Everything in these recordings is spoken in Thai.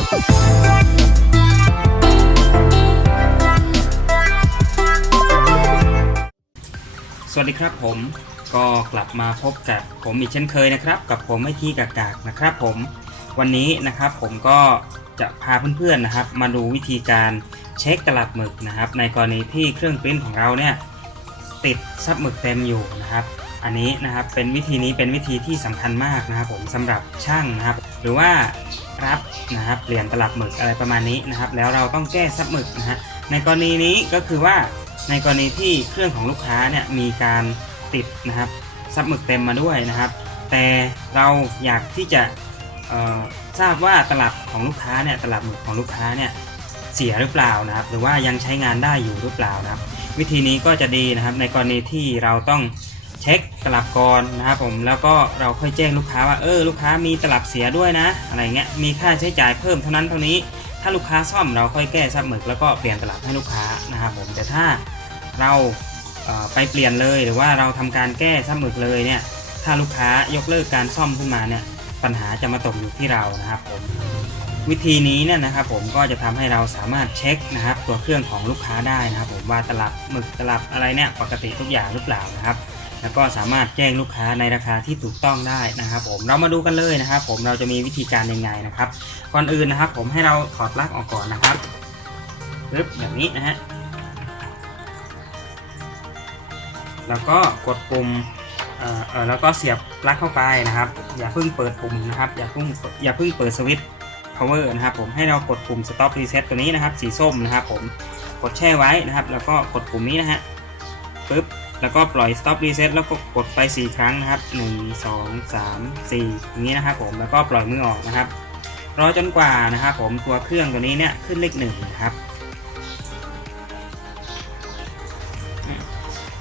สวัสดีครับผมก็กลับมาพบกับผมอีกเช่นเคยนะครับ กับผมไอที่กากากนะครับผมวันนี้นะครับผมก็จะพาเพื่อนๆนะครับ มาดูวิธีการเช็คตลับหมึกนะครับ ในกรณีที่เครื่องปริ้นของเราเนี่ยติดซับหมึกเต็มอยู่นะครับ อันนี้นะครับเป็นวิธีนี้เป็นวิธีที่สำคัญมากนะครับ ผมสำหรับช่างนะครับ หรือว่ารับนะครับเปลี่ยนตลับหมึกอะไรประมาณนี้นะครับ แล้วเราต้องแก้ซับหมึกนะฮะในกรณีนี้ก็คือว่าในกรณีที่เครื่องของลูกค้าเนี่ยมีการติดนะครับซับหมึกเต็มมาด้วยนะครับ แต่เราอยากที่จะทราบว่าตลับของลูกค้าเนี่ยตลับหมึกของลูกค้าเนี่ยเสียหรือเปล่านะครับ หรือว่ายังใช้งานได้อยู่หรือเปล่านะครับ วิธีนี้ก็จะดีนะครับในกรณีที่เราต้อง เช็คตลับก่อนนะครับผมแล้วก็เราค่อยแจ้งลูกค้าว่าเออลูกค้ามีตลับเสียด้วยนะ อะไรเงี้ยมีค่าใช้จ่ายเพิ่มเท่านั้นเท่านี้ ถ้าลูกค้าซ่อมเราค่อยแก้ซับหมึกแล้วก็เปลี่ยนตลับให้ลูกค้านะครับผมแต่ถ้าเราเไปเปลี่ยนเลยหรือว่าเราทำการแก้ซับหมึกเลยเนี่ยถ้าลูกค้ายกเลิกการซ่อมขึ้นมาเนี่ยปัญหาจะมาตกอยู่ที่เรานะครับผมวิธีนี้เนี่ยนะครับผมก็จะทำให้เราสามารถเช็คนะครับตัวเครื่องของลูกค้าได้นะครับผมว่าตลับหมึกตลับอะไรเนี่ยปกติทุกอย่างหรือเปล่านะครับ แล้วก็สามารถแจ้งลูกค้าในราคาที่ถูกต้องได้นะครับผมเรามาดูกันเลยนะครับ ผมเราจะมีวิธีการยังไงนะครับ ก่อนอื่นนะครับ ผมให้เราถอดลักออกก่อนนะครับปึ๊บแบบนี้นะฮะแล้วก็กดปุ่มเอ่อเอ่อแล้วก็เสียบปลั๊กเข้าไปนะครับ อย่าเพิ่งเปิดปุ่มนะครับ อย่าเพิ่งอย่าเพิ่งเปิดสวิตช์ power นะครับผมให้เรากดปุ่ม stop reset ตัวนี้นะครับ สีส้มนะครับ ผมกดแช่ไว้นะครับ แล้วก็กดปุ่มนี้นะฮะปึ๊บ แล้วก็ปล่อย stop reset แล้วก็กดไป 4 ครั้งนะครับ 1 2 3 4 อย่างนี้นะครับผมแล้วก็ปล่อยมือออกนะครับรอจนกว่านะครับผมตัวเครื่องตัวนี้เนี่ยขึ้นเลขหนึ่งนะครับ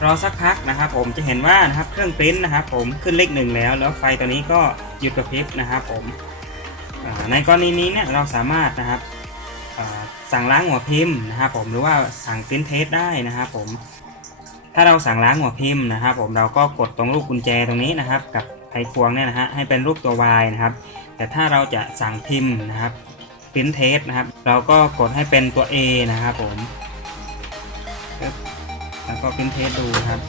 รอสักพักนะครับผมจะเห็นว่านะครับเครื่องปริ้นนะครับผมขึ้นเลขหนึ่งแล้ว แล้วไฟตัวนี้ก็หยุดกระพริบนะครับผมในกรณีนี้เนี่ยเราสามารถนะครับสั่งล้างหัวพิมพ์นะครับผมหรือว่าสั่งปริ้นเทสได้นะครับผม ถ้าเราสั่งล้างหัวพิมพ์นะครับ ผมเราก็กดตรงรูปกุญแจตรงนี้นะครับ กับไขควงเนี่ยนะฮะให้เป็นรูปตัว Y นะครับ แต่ถ้าเราจะสั่งพิมพ์นะครับพิมพ์เทสนะครับ เราก็กดให้เป็นตัว A นะครับผมแล้วก็พิมพ์เทสดูครับ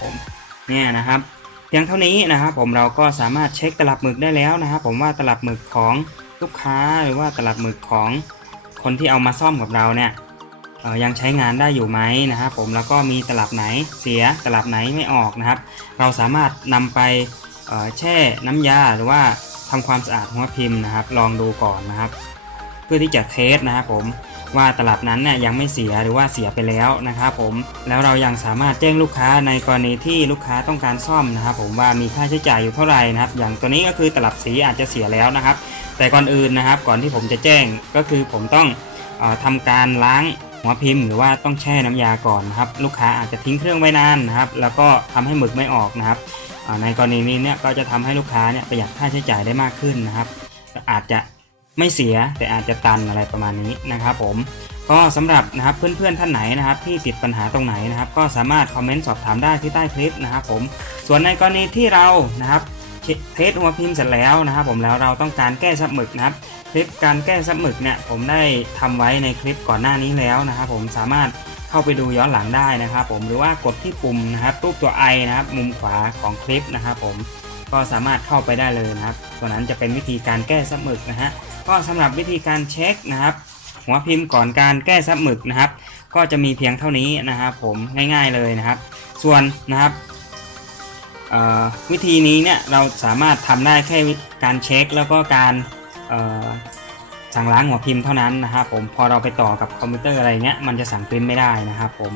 ผมเนี่ยนะครับเพียงเท่านี้นะครับผมเราก็สามารถเช็คตลับหมึกได้แล้วนะครับ ผมว่าตลับหมึกของลูกค้าหรือว่าตลับหมึกของคนที่เอามาซ่อมกับเราเนี่ยยังใช้งานได้อยู่ไหมนะครับผมแล้วก็มีตลับไหนเสียตลับไหนไม่ออกนะครับ เราสามารถนำไปแช่น้ำยาหรือว่าทำความสะอาดหัวพิมพ์นะครับ ลองดูก่อนนะครับ เพื่อที่จะเทสนะครับผม ว่าตลับนั้นเนี่ยยังไม่เสียหรือว่าเสียไปแล้วนะครับผมแล้วเรายังสามารถแจ้งลูกค้าในกรณีที่ลูกค้าต้องการซ่อมนะครับผมว่ามีค่าใช้จ่ายอยู่เท่าไหร่นะครับ อย่างตัวนี้ก็คือตลับสีอาจจะเสียแล้วนะครับ แต่ก่อนอื่นนะครับ ก่อนที่ผมจะแจ้งก็คือผมต้องออทำการล้างหัวพิมพ์หรือว่าต้องแช่น้ำยาก่อนนะครับ ลูกค้าอาจจะทิ้งเครื่องไว้นานนะครับ แล้วก็ทำให้หมึกไม่ออกนะครับในกรณีนี้เนี่ยก็จะทำให้ลูกค้าเนี่ยประหยัดค่าใช้จ่ายได้มากขึ้นนะครับ อาจจะ ไม่เสียแต่อาจจะตันอะไรประมาณนี้นะครับผมก็สำหรับนะครับเพื่อนๆท่านไหนนะครับที่ติดปัญหาตรงไหนนะครับ ก็สามารถคอมเมนต์สอบถามได้ที่ใต้คลิปนะครับผมส่วนในกรณีที่เรานะครับเทสหัวพิมพ์เสร็จแล้วนะครับ ผมแล้วเราต้องการแก้ซับหมึกนะครับ คลิปการแก้ซับหมึกเนี่ยผมได้ทำไว้ในคลิปก่อนหน้านี้แล้วนะครับ ผมสามารถเข้าไปดูย้อนหลังได้นะครับ ผมหรือว่ากดที่ปุ่มนะครับรูปตัว i นะครับ มุมขวาของคลิปนะครับผม ก็สามารถเข้าไปได้เลยนะครับ ตัวนั้นจะเป็นวิธีการแก้ซับหมึกนะฮะ ก็สำหรับวิธีการเช็คนะครับ หัวพิมพ์ก่อนการแก้ซับหมึกนะครับ ก็จะมีเพียงเท่านี้นะครับผมง่ายๆเลยนะครับ ส่วนนะครับวิธีนี้เนี่ยเราสามารถทำได้แค่การเช็คแล้วก็การสั่งล้างหัวพิมพ์เท่านั้นนะครับผมพอเราไปต่อกับคอมพิวเตอร์อะไรเงี้ยมันจะสั่งปริ้นไม่ได้นะครับผม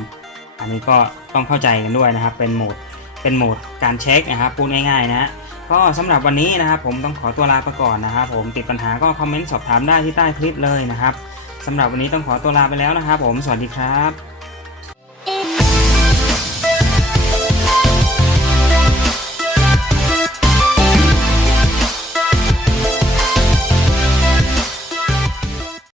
อันนี้ก็ต้องเข้าใจกันด้วยนะครับเป็นโหมดเป็นโหมดการเช็คนะครับพูดง่ายๆนะฮะ ก็สำหรับวันนี้นะครับ ผมต้องขอตัวลาไปก่อนนะครับ ผมติดปัญหาก็คอมเมนต์สอบถามได้ที่ใต้คลิปเลยนะครับสำหรับวันนี้ต้องขอตัวลาไปแล้วนะครับ ผมสวัสดีครับ